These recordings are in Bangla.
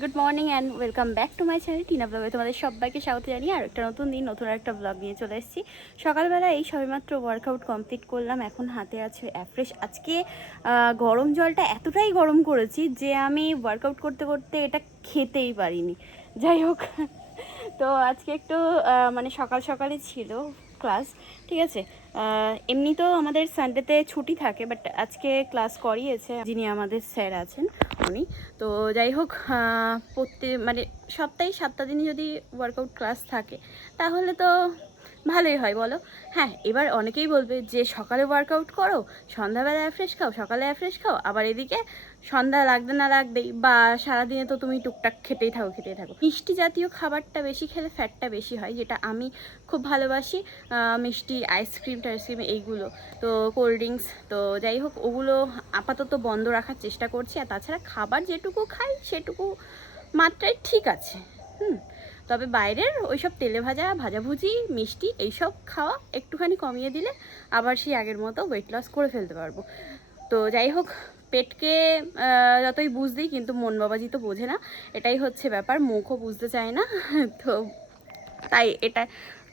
Good morning and welcome back to my channel Tina ব্লগে তোমাদের সবাইকে স্বাগত জানিয়ে আর একটা নতুন দিন, নতুন একটা ব্লগ নিয়ে চলে এসেছি। সকালবেলা এই সবেমাত্র ওয়ার্কআউট কমপ্লিট করলাম, এখন হাতে আছে অ্যাফ্রেশ আজকে গরম জলটা এতটাই গরম করেছি যে আমি ওয়ার্কআউট করতে করতে এটা খেতেই পারিনি। যাই হোক, তো আজকে একটু মানে সকাল সকালই ছিল। ক্লাস ঠিক আছে? এমনি তো আমাদের সানডেতে ছুটি থাকে বাট আজকে ক্লাস করিয়েছে যিনি আমাদের স্যার আছেন, উনি। তো যাই হোক প্রত্যেক মানে সপ্তাহে সাতটা দিনই যদি ওয়ার্কআউট ক্লাস থাকে, তাহলে তো ভালোই হয়, বলো। হ্যাঁ এবার অনেকেই বলবে যে, সকালে ওয়ার্কআউট করো সন্ধ্যাবেলা অ্যাফ্রেশ খাও, সকালে অ্যাফ্রেশ খাও, আবার এদিকে সন্ধ্যা লাগতে না লাগতেই বা সারাদিনে তো তুমি টুকটাক খেতেই থাকো খেতেই থাকো। মিষ্টি জাতীয় খাবারটা বেশি খেলে ফ্যাটটা বেশি হয়, যেটা আমি খুব ভালোবাসি মিষ্টি আইসক্রিম টাইসক্রিম এইগুলো। তো কোল্ড ড্রিঙ্কস তো যাই হোক, ওগুলো আপাতত বন্ধ রাখার চেষ্টা করছি, আর তাছাড়া খাবার যেটুকু খাই, সেটুকু মাত্রায় ঠিক আছে, হুম। তবে বাইরের ওইসব তেলে ভাজা, ভাজাভুজি, মিষ্টি এইসব খাওয়া একটুখানি কমিয়ে দিলে আবার সেই আগের মতো ওয়েট লস করে ফেলতে পারব। তো যাই হোক, পেটকে যতই বুঝতেই কিন্তু মন বাবাজি তো বোঝে না, এটাই হচ্ছে ব্যাপার, মুখও বুঝতে চায় না, তো তাই এটা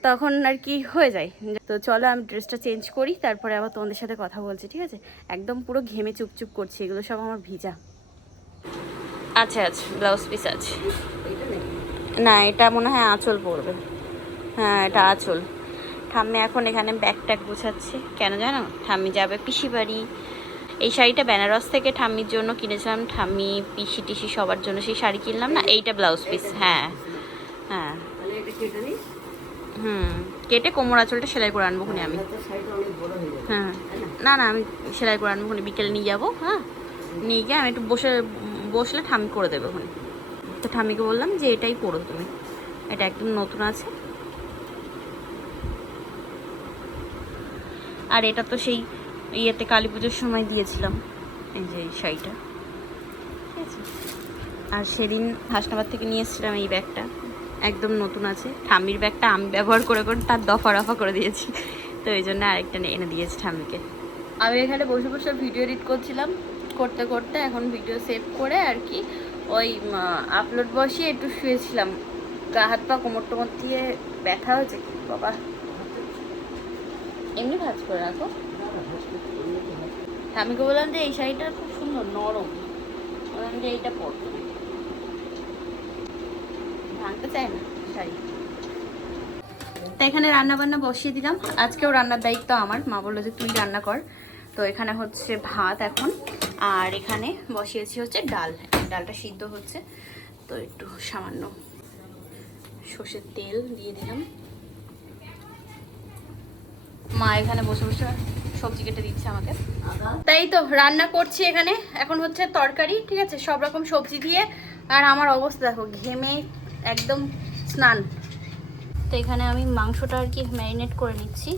তখন আর কি হয়ে যায়। তো চলো আমি ড্রেসটা চেঞ্জ করি, তারপরে আবার তোমাদের সাথে কথা বলছি, ঠিক আছে? একদম পুরো ঘেমে চুপচুপ করছি, এগুলো সব আমার ভিজা। আচ্ছা আচ্ছা ব্লাউজ পিস আছে। না এটা মনে হয় আঁচল পড়বে। হ্যাঁ এটা আঁচল। ঠাম্মি এখন এখানে ব্যাগ ট্যাগ গুছাচ্ছে। কেন জানো? ঠাম্মি যাবে পিসি বাড়ি। এই শাড়িটা বেনারস থেকে ঠাম্মির জন্য কিনেছিলাম। ঠাম্মি পিসি টিসি সবার জন্য সেই শাড়ি কিনলাম না এইটা ব্লাউজ পিস হ্যাঁ। হ্যাঁ। হুম কেটে কোমর আঁচলটা সেলাই করে আনব খুনি আমি। হয়ে হ্যাঁ না না আমি সেলাই করে আনব খুনি বিকেলে নিয়ে যাব হ্যাঁ। নিয়ে গিয়ে আমি একটু বসে বসলে ঠাম্মি করে দেবে ওখানে তো ঠামিকে বললাম যে এটাই পরো তুমি। এটা একদম নতুন আছে। আর এটা তো সেই ইয়েতে কালী পুজোর সময় দিয়েছিলাম, এই যে শাড়িটা। ঠিক আছে? আর সেদিন হাসনাবাদ থেকে নিয়ে এসেছিলাম এই ব্যাগটা, একদম নতুন আছে। ঠাম্মির ব্যাগটা আমি ব্যবহার করে করে তার দফা রফা করে দিয়েছি। তো এই জন্য আরেকটা এনে দিয়েছি ঠাম্মিকে। আমি এখানে বসে বসে ভিডিও এডিট করছিলাম। করতে করতে এখন ভিডিও সেভ করে আর কি ওই আপলোড বসিয়ে একটু শুয়েছিলাম। গা হাত পা কোমর টোমর দিয়ে ব্যথা হয়েছে কি? বাবা। এমনি ভাজ করে রাখো। ঠামিকে বললাম যে, এই শাড়িটা খুব সুন্দর, নরম। বললাম যে, এইটা পরবো ভাঙতে চায় না শাড়ি। তা এখানে রান্না বান্না বসিয়ে দিলাম। আজকেও রান্নার দায়িত্ব আমার। মা বলল যে, তুই রান্না কর। তো এখানে হচ্ছে ভাত এখন। আর এখানে বসিয়েছি হচ্ছে ডাল। ডালটা সিদ্ধ হচ্ছে, তো একটু সামান্য সর্ষের তেল দিয়ে দিলাম। মা এখানে বসে বসে সবজি কেটে দিচ্ছে আমাকে। তাই তো, রান্না করছি এখানে। এখন হচ্ছে তরকারি, ঠিক আছে? সব রকম সবজি দিয়ে। আর আমার অবস্থা দেখো, ঘেমে একদম স্নান। তো এখানে আমি মাংসটা আর কি ম্যারিনেট করে নিচ্ছি।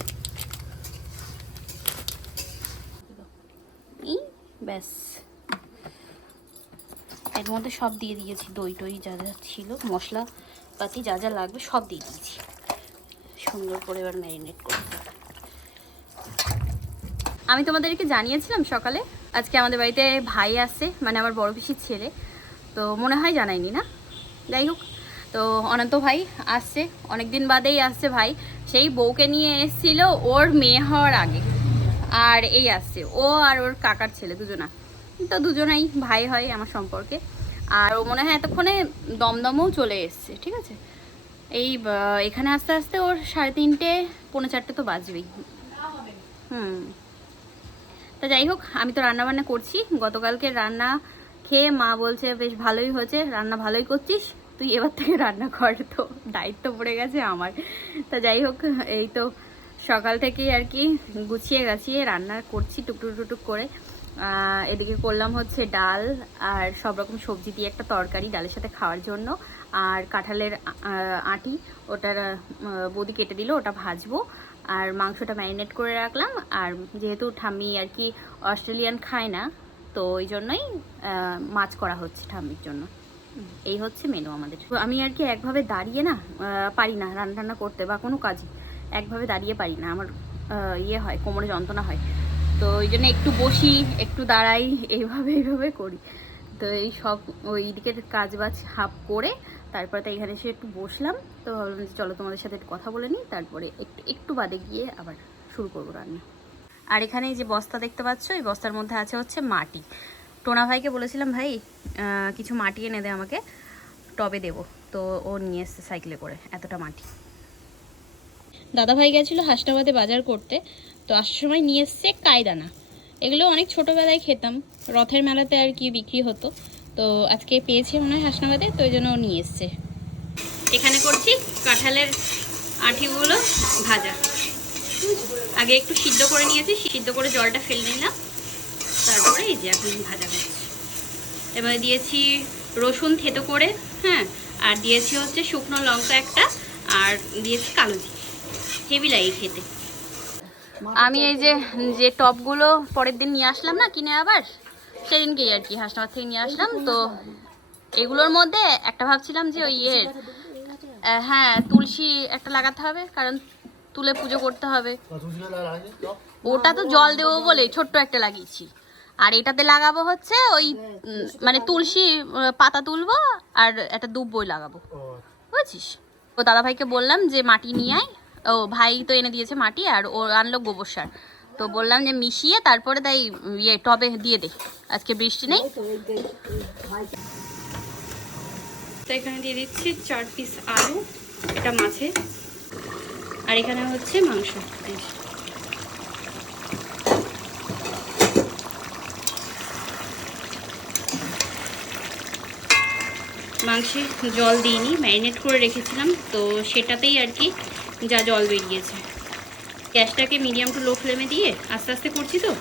ব্যাস। এর মধ্যে সব দিয়ে দিয়েছি, দই টই যা যা ছিল, মশলা পাতি যা যা লাগবে সব দিয়ে দিয়েছি। সুন্দর করে এবার ম্যারিনেট করে আমি তোমাদেরকে জানিয়েছিলাম সকালে, আজকে আমাদের বাড়িতে ভাই আসছে মানে আমার বড় পিসির ছেলে, তো মনে হয় জানাইনি না? যাই হোক, তো অনন্ত ভাই আসছে অনেক দিন বাদেই আসছে ভাই, সেই বউকে নিয়ে এসেছিল ওর মেয়ে হওয়ার আগে। আর এই আসছে, ও আর ওর কাকার ছেলে দুজনা। তো দুজনেই ভাই হয় আমার সম্পর্কে। আর ও মনে হয় এতক্ষণে দমদমও চলে এসছে, ঠিক আছে? এই এখানে আস্তে আস্তে ওর সাড়ে তিনটে, পৌনে চারটে তো বাজবেই। হুম। তা যাই হোক, আমি তো রান্না বান্না করছি। গতকালকে রান্না খেয়ে মা বলছে, বেশ ভালোই হয়েছে, রান্না ভালোই করছিস। তুই এবার থেকে রান্না কর তো। দায়িত্ব পড়ে গেছে আমার। তা যাই হোক, এই তো সকাল থেকেই আর কি গুছিয়ে গাছিয়ে রান্না করছি টুকটুক টুকটুক করে। এদিকে করলাম হচ্ছে ডাল আর সব রকম সবজি দিয়ে একটা তরকারি ডালের সাথে খাওয়ার জন্য। আর কাঁঠালের আটি, ওটার বৌদি কেটে দিল, ওটা ভাজবো। আর মাংসটা ম্যারিনেট করে রাখলাম। আর যেহেতু ঠাম্মি আর কি অস্ট্রেলিয়ান খায় না, তো ওই জন্যই মাছ করা হচ্ছে ঠাম্মির জন্য। এই হচ্ছে মেনু আমাদের। আমি আর কি একভাবে দাঁড়িয়ে না পারি না রান্না টান্না করতে বা কোনো কাজই। একভাবে দাঁড়িয়ে পারি না। আমার ইয়ে হয়, কোমরে যন্ত্রণা হয়। তো ওই জন্য একটু বসি, একটু দাঁড়াই, এইভাবে এইভাবে করি। তো এই সব ওই দিকের কাজ বাজ হাফ করে তারপরে তো এখানে এসে একটু বসলাম। তো ভাবলাম যে চলো তোমাদের সাথে একটু কথা বলে নিই, তারপরে একটু একটু বাদে গিয়ে আবার শুরু করব রান্না। আর এখানে যে বস্তা দেখতে পাচ্ছ, এই বস্তার মধ্যে আছে হচ্ছে মাটি। টোনা ভাইকে বলেছিলাম, ভাই কিছু মাটি এনে দে আমাকে, টবে দেবো। তো ও নিয়ে এসছে সাইকেলে করে, এতটা মাটি। দাদা ভাই গেছিল হাসনাবাদে বাজার করতে, তো আসার সময় নিয়ে এসছে কায়দানা। এগুলো অনেক ছোটোবেলায় খেতাম, রথের মেলাতে আর কি বিক্রি হতো, তো আজকে পেয়েছে মনে হয় হাসনাবাদে, তো ওই জন্য নিয়ে এসছে। এখানে করছি কাঁঠালের আঠিগুলো ভাজা। আগে একটু সিদ্ধ করে নিয়েছি, সিদ্ধ করে জলটা ফেলে নিলাম, তারপরে এই যে এখন ভাজা হচ্ছে এবারে দিয়েছি রসুন থেতো করে হ্যাঁ আর দিয়েছি হচ্ছে শুকনো লঙ্কা একটা, আর দিয়েছি কালো হেভি লাগে খেতে। আমি এই যে যে টপগুলো পরের দিন নিয়ে আসলাম না কিনে আবার সেদিনকেই আর কি হাসনাবাদ থেকে নিয়ে আসলাম। তো এগুলোর মধ্যে একটা ভাবছিলাম যে ওই ইয়ের হ্যাঁ তুলসী একটা লাগাতে হবে কারণ তুলে পুজো করতে হবে। ওটা তো জল দেবো বলে ছোট্ট একটা লাগিয়েছি। আর এটাতে লাগাবো হচ্ছে ওই মানে তুলসী পাতা তুলবো আর একটা দুব বই লাগাবো বুঝছিস? ও দাদা ভাইকে বললাম যে মাটি নিয়ে আয় ও ভাই তো এনে দিয়েছে মাটি আর ও আনলো গোবর সার। তো বললাম যে মিশিয়ে তারপরে তাই ইয়ে টবে দিয়ে দে। আজকে বৃষ্টি নেই। তো এখানে দিয়ে দিচ্ছি চার পিস আলু, এটা মাছে আর এখানে হচ্ছে মাংস। মাংসে জল দিইনি, ম্যারিনেট করে রেখেছিলাম, তো সেটাতেই আর কি যা জল বেরিয়েছে। গ্যাসটাকে মিডিয়াম টু লো ফ্লেমে দিয়ে আস্তে আস্তে করছি তো।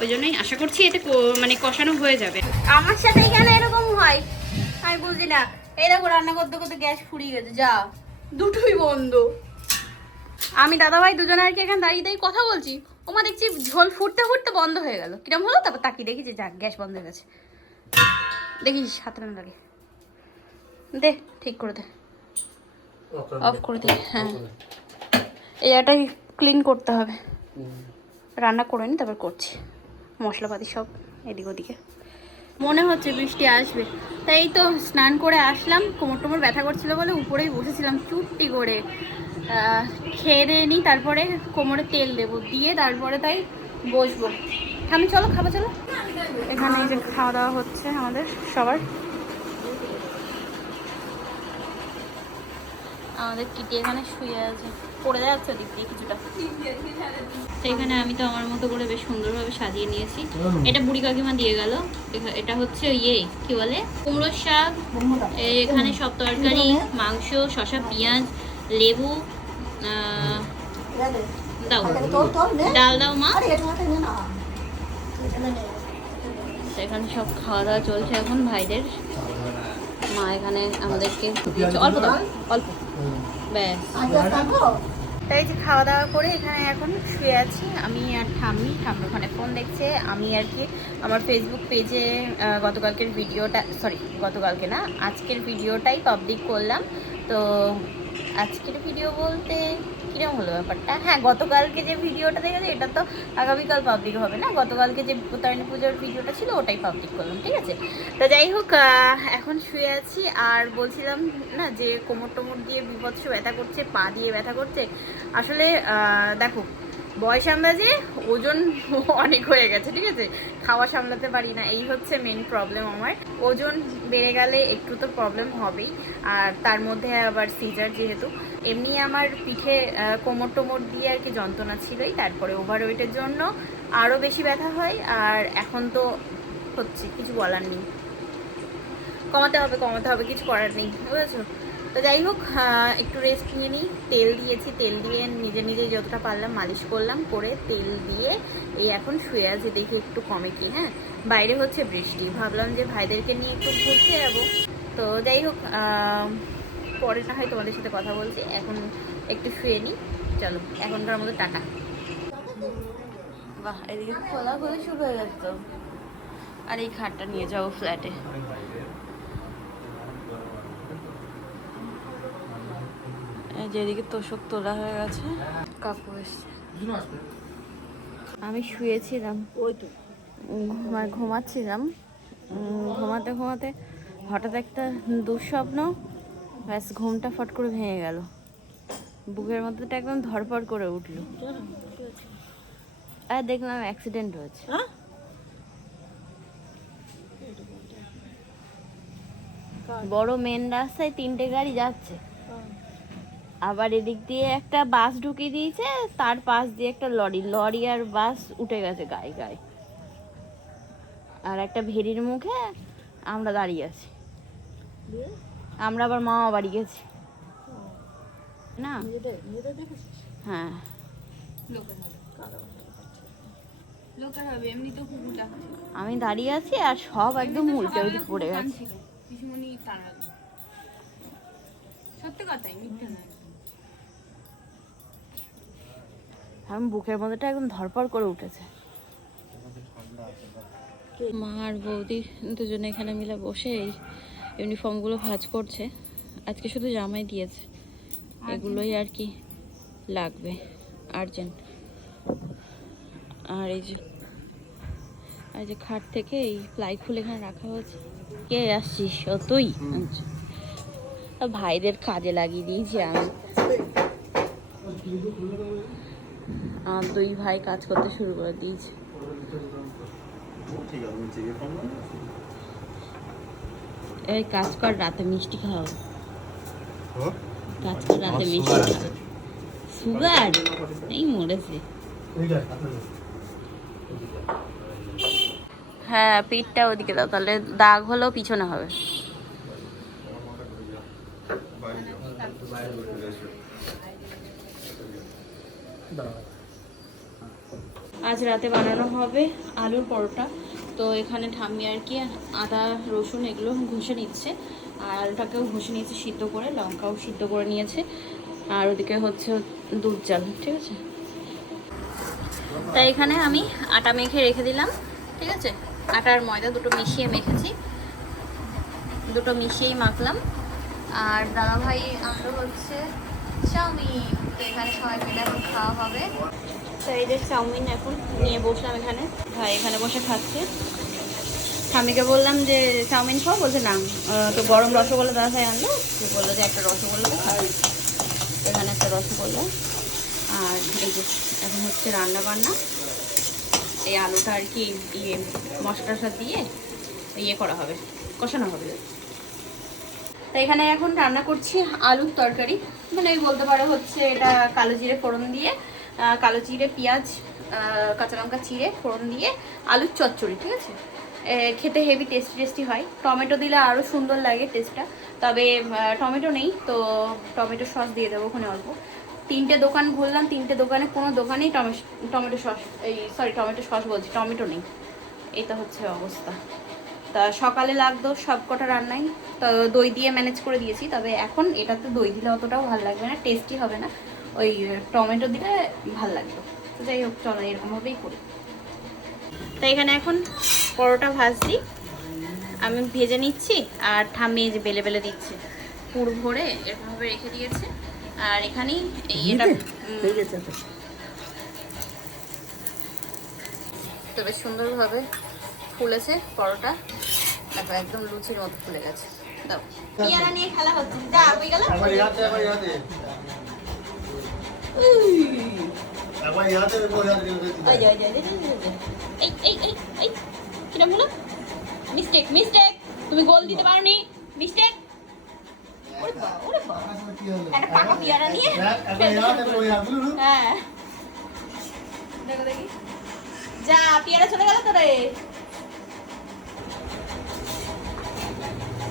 ওই জন্যই আশা করছি এতে মানে কষানো হয়ে যাবে। আমার সাথে কেন এরকম হয়। আমি বুঝি না, এই দেখো, রান্না করতে করতে গ্যাস ফুরিয়ে গেছে যা দুটোই বন্ধ। আমি দাদাভাই দুজনে আর কি এখানে দাঁড়িয়ে দাঁড়িয়ে কথা বলছি। ওমা দেখছি ঝোল ফুটতে ফুটতে বন্ধ হয়ে গেল। কিরম হলো? তারপর তাকিয়ে দেখি যে যাক, গ্যাস বন্ধ হয়ে গেছে। দেখিস হাতে না লাগে। দে, ঠিক করে দে। অফ করে দে হ্যাঁ। এই জায়গাটাই ক্লিন করতে হবে। রান্না করে নি তারপর করছি। মশলাপাতি সব এদিক ওদিকে। মনে হচ্ছে বৃষ্টি আসবে। তাই এই তো স্নান করে আসলাম। কোমর টোমর ব্যথা করছিল বলে উপরেই বসেছিলাম চুট্টি করে। খেয়ে দিয়ে নিই তারপরে কোমরে তেল দেবো। দিয়ে তারপরে তাই বসবো। আমি চলো খাব চলো। এখানে এই যে খাওয়া দাওয়া হচ্ছে আমাদের সবার। আমাদের কিটি এখানে শুয়ে আছে। পড়ে যাচ্ছে দিয়ে কিছুটা। এখানে আমি তো আমার মতো করে বেশ সুন্দরভাবে সাজিয়ে নিয়েছি। এটা বুড়ি কাকিমা দিয়ে গেল। এটা হচ্ছে ইয়ে কি বলে? কুমড়োর শাক। এখানে সব তরকারি মাংস শসা পেঁয়াজ লেবু দাও। ডাল দাও মা। এখানে সব খাওয়া দাওয়া চলছে এখন ভাইদের। মা এখানে আমাদেরকে অল্প দাও অল্প। তাই যে খাওয়া দাওয়া করে এখানে এখন শুয়ে আছি। আমি আর ঠাম্মি ঠাম্মি ওখানে ফোন দেখছে। আমি আর কি আমার ফেসবুক পেজে গতকালকের ভিডিওটা সরি গতকালকে না আজকের ভিডিওটাই পাবলিক করলাম। তো আজকের ভিডিও বলতে কীরকম হলো ব্যাপারটা? হ্যাঁ গতকালকে যে ভিডিওটা দেখেছে, এটা তো আগামীকাল পাবলিক হবে না? গতকালকে যে তারিণী পুজোর ভিডিওটা ছিল, ওটাই পাবলিক করলাম, ঠিক আছে? তো যাই হোক এখন শুয়ে আছি, আর বলছিলাম না যে কোমর টোমর দিয়ে বিভৎস ব্যথা করছে, পা দিয়ে ব্যথা করছে। আসলে দেখো, বয়স আন্দাজে ওজন অনেক হয়ে গেছে, ঠিক আছে? খাওয়া সামলাতে পারি না, এই হচ্ছে মেন প্রবলেম আমার। ওজন বেড়ে গেলে একটু তো প্রবলেম হবেই, আর তার মধ্যে আবার সিজার যেহেতু এমনি আমার পিঠে কোমর টোমর দিয়ে আর কি যন্ত্রণা ছিলই, তারপরে ওভারওয়েটের জন্য আরও বেশি ব্যথা হয়, আর এখন তো হচ্ছে, কিছু বলার নেই। কমাতে হবে কমাতে হবে, কিছু করার নেই, বুঝেছ? তো যাই হোক একটু রেস্ট নিয়ে নিই। তেল দিয়েছি, তেল দিয়ে নিজে নিজে যতটা পারলাম মালিশ করলাম, করে তেল দিয়ে এই এখন শুয়ে আছি, দেখি একটু কমে কি হ্যাঁ? বাইরে হচ্ছে বৃষ্টি, ভাবলাম যে ভাইদেরকে নিয়ে একটু ঘুরতে যাব। তো যাই হোক পরে না হয় তোমাদের সাথে কথা বলছি। এখন একটু শুয়ে নিই চলো এখনকার মতো টাটা। বাহ এদিকে খোলা খোলা শুরু হয়ে গেছে তো। আর এই খাটটা নিয়ে যাও ফ্ল্যাটে। এই যে এদিকে তোষক তোলা হয়ে গেছে। কাকু এসছে। আমি শুয়েছিলাম। ওই তো। ঘুমা ঘুমাচ্ছিলাম। ঘুমাতে ঘুমাতে হঠাৎ একটা দুঃস্বপ্ন ব্যাস ঘুমটা ফট করে ভেঙে গেল। বুকের মধ্যেটা একদম ধরপড় করে উঠল। আর দেখলাম অ্যাক্সিডেন্ট হয়েছে। বড় মেন রাস্তায় তিনটে গাড়ি যাচ্ছে। আবার এদিক দিয়ে একটা বাস ঢুকিয়ে দিয়েছে তার পাশ দিয়ে একটা লরি লরি আর বাস উঠে গেছে গায়ে গায়ে। আর একটা ভেরির মুখে আমরা দাঁড়িয়ে আছি। আমরা আবার মামা বাড়ি গেছি। না? হ্যাঁ। লোকের হবে। এমনি তো কুকুর ডাকছে। আমি দাঁড়িয়ে আছি আর সব একদম উল্টে উল্টে পড়ে গেছে। আমি বুকের মধ্যেটা একদম ধরপড় করে উঠেছে। মা আর বৌদি দুজনে এখানে মিলে বসে এই ইউনিফর্মগুলো ভাঁজ করছে। আজকে শুধু জামাই দিয়েছে। এগুলোই আর কি লাগবে আর্জেন্ট আর এই যে আর এই যে খাট থেকে এই প্লাই খুলে এখানে রাখা হয়েছে। কে আসছিস? ও তুই? আচ্ছা। ভাইদের কাজে লাগিয়ে দিয়েছি আমি। আমার দুই ভাই কাজ করতে শুরু করে দিয়েছে ঠিক আছে আমি চেকে ফোন এই কাজ কর রাতে মিষ্টি খাও হ্যাঁ কাজ কর রাতে মিষ্টি খাও সুগার? এই মরেছে। হ্যাঁ পিঠটা ওদিকে দাও তাহলে দাগ হলেও পিছনে হবে। আজ রাতে বানানো হবে আলুর পরোটা। তো এখানে ঠাম্মি আর কি আদা, রসুন এগুলো ঘষে নিচ্ছে। আর আলুটাকেও ঘষে নিয়েছে সিদ্ধ করে, লঙ্কাও সিদ্ধ করে নিয়েছে। আর ওদিকে হচ্ছে দুধ জাল, ঠিক আছে? তাই এখানে আমি আটা মেখে রেখে দিলাম, ঠিক আছে? আটার ময়দা দুটো মিশিয়ে মেখেছি। দুটো মিশিয়েই মাখলাম। আর দাদাভাই আনলো হচ্ছে চাউমিন। এখানে সবাই মিলে খাওয়া হবে। যে চাউমিন এখন নিয়ে বসলাম এখানে। ভাই এখানে বসে খাচ্ছে। স্বামীকে বললাম যে, চাউমিন খাও? বলছে, না। তো গরম রসগোল্লা দাদা ভাই আনলো। তো বলল যে, একটা রসগোল্লা খাবে। এখানে একটা রসগোল্লা। আর এই যে, এখন হচ্ছে রান্না বান্না এই আলুটা আর কি ইয়ে মশলা টশলা দিয়ে ইয়ে করা হবে, কষানো হবে। তো এখানে এখন রান্না করছি আলুর তরকারি। মানে বলতে পারো হচ্ছে এটা কালো জিরে ফোড়ন দিয়ে। কালো জিরে, পেঁয়াজ কাঁচা লঙ্কা, চিড়ে, ফোড়ন দিয়ে আলুর চচ্চড়ি, ঠিক আছে? খেতে হেভি টেস্টি টেস্টি হয়। টমেটো দিলে আরও সুন্দর লাগে টেস্টটা তবে টমেটো নেই, তো টমেটো সস দিয়ে দেবো ওখানে অল্প। তিনটে দোকান ঘুরলাম, তিনটে দোকানে কোনো দোকানেই টমেটো টমেটো সস, এই সরি টমেটো সস বলছি, টমেটো নেই। এটা হচ্ছে অবস্থা। তা সকালে লাগতো সব কটা রান্নাই, তো দই দিয়ে ম্যানেজ করে দিয়েছি, তবে এখন এটাতে দই দিলে অতটাও ভালো লাগবে না টেস্টি হবে না। ওই টমেটো দিলে ভালো লাগবে তো যাই হোক চলো এরকমভাবেই করি। তো এখানে এখন পরোটা ভাজছি। আমি ভেজে নিচ্ছি আর এই যে বেলে বেলে দিচ্ছে। পুর ভরে এরকমভাবে রেখে দিয়েছে। আর এখানেই এটা তো? তো বেশ সুন্দরভাবে ফুলেছে পরোটা। তারপর একদম লুচির মতো ফুলে গেছে। দাও। পিয়ারা নিয়ে খেলা হচ্ছে। যা হয়ে গেল? মিস্টেক মিস্টেক তুমি গোল দিতে পারোনি। মিস্টেক হ্যাঁ। যা, পিয়ারা চলে গেল তো রে।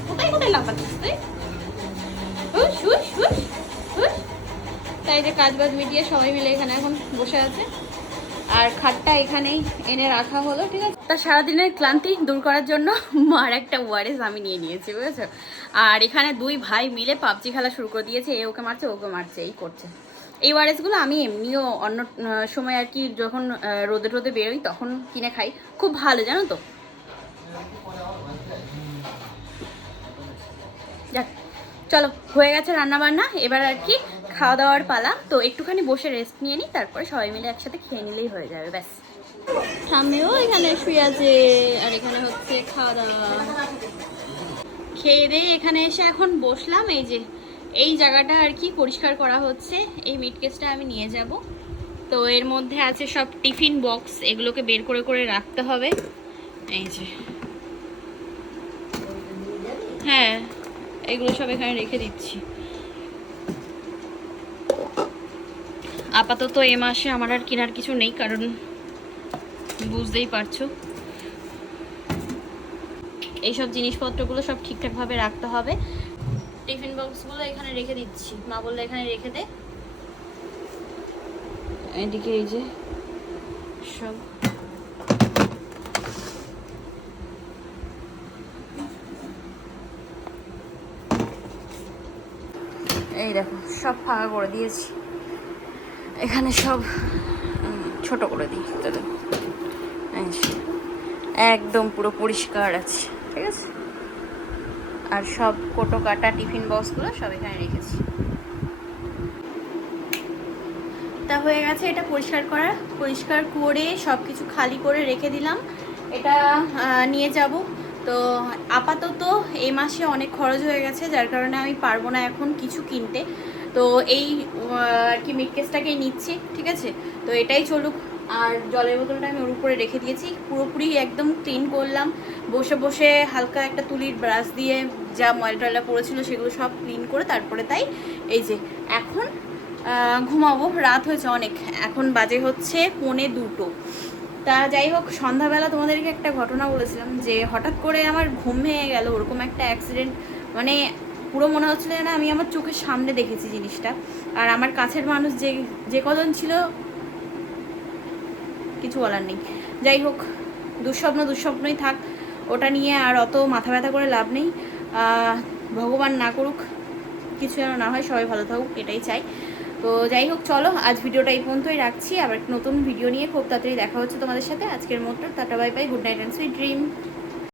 কোথায় কোথায় লাফাচ্ছিস তুই? হুস হুস হুস তাই যে কাজ বাজ মিটিয়ে সবাই মিলে এখানে এখন বসে আছে। আর খাটটা এখানেই এনে রাখা হলো, ঠিক আছে? তা সারাদিনের ক্লান্তি দূর করার জন্য মার একটা ওয়ারেস আমি নিয়ে নিয়েছি, বুঝেছ? আর এখানে দুই ভাই মিলে পাবজি খেলা শুরু করে দিয়েছে, এ ওকে মারছে ওকে মারছে, এই করছে। এই ওয়ারেসগুলো আমি এমনিও অন্য সময় আর কি যখন রোদে রোদে বেরোই তখন কিনে খাই। খুব ভালো, জানো তো? যাক, চলো, হয়ে গেছে রান্না বান্না এবার আর কি খাওয়া দাওয়ার পালা। তো একটুখানি বসে রেস্ট নিয়ে নিই, তারপরে সবাই মিলে একসাথে খেয়ে নিলেই হয়ে যাবে, ব্যাস। ঠাম্মিও এখানে শুয়ে আছে, আর এখানে হচ্ছে খাওয়া দাওয়া খেয়ে দিয়ে এখানে এসে এখন বসলাম, এই যে, এই জায়গাটা আর কি পরিষ্কার করা হচ্ছে, এই মিট কেসটা আমি নিয়ে যাব। তো এর মধ্যে আছে সব টিফিন বক্স, এগুলোকে বের করে করে রাখতে হবে। এই যে। হ্যাঁ এগুলো সব এখানে রেখে দিচ্ছি। আপাতত এ মাসে আমার আর কেনার কিছু নেই, কারণ বুঝতেই পারছ। এইসব জিনিসপত্রগুলো সব ঠিকঠাকভাবে রাখতে হবে। টিফিন বক্সগুলো এখানে রেখে দিচ্ছি। মা বলল এখানে রেখে দে। এদিকে এই যে সব। এই দেখো, সব ফাঁকা করে দিয়েছি। এখানে সব ছোট করে দিই তো দেখো। একদম পুরো পরিষ্কার আছে, ঠিক আছে? আর সব কোটো কাটা টিফিন বক্সগুলো সব এখানে রেখেছি। তা হয়ে গেছে এটা পরিষ্কার করা। পরিষ্কার করে সব কিছু খালি করে রেখে দিলাম। এটা নিয়ে যাব। তো আপাতত এই মাসে অনেক খরচ হয়ে গেছে, যার কারণে আমি পারব না এখন কিছু কিনতে। তো এই আর কি মিট কেসটাকেই নিচ্ছি, ঠিক আছে? তো এটাই চলুক। আর জলের বোতলটা আমি ওর উপরে রেখে দিয়েছি। পুরোপুরি একদম ক্লিন করলাম। বসে বসে হালকা একটা তুলির ব্রাশ দিয়ে যা ময়লা টয়লা পড়েছিল সেগুলো সব ক্লিন করে তারপরে তাই এই যে, এখন ঘুমাবো। রাত হয়েছে অনেক। এখন বাজে হচ্ছে পৌনে দুটো। তা যাই হোক, সন্ধ্যাবেলা তোমাদেরকে একটা ঘটনা বলেছিলাম যে হঠাৎ করে আমার ঘুম ভেঙে গেল, ওরকম একটা অ্যাক্সিডেন্ট মানে পুরো মনে হচ্ছিল না আমি আমার চোখের সামনে দেখেছি জিনিসটা। আর আমার কাছের মানুষ যে যে কজন ছিল, কিছু বলার নেই। যাই হোক, দুঃস্বপ্ন দুঃস্বপ্নই থাক, ওটা নিয়ে আর অত মাথা ব্যথা করে লাভ নেই। ভগবান না করুক, কিছু যেন না হয়, সবাই ভালো থাকুক, এটাই চাই। তো যাই হোক, চলো, আজ ভিডিওটা এই পর্যন্তই রাখছি। আবার নতুন ভিডিও নিয়ে খুব তাড়াতাড়ি দেখা হচ্ছে তোমাদের সাথে। আজকের মতো, tata, bye bye, good night and sweet dream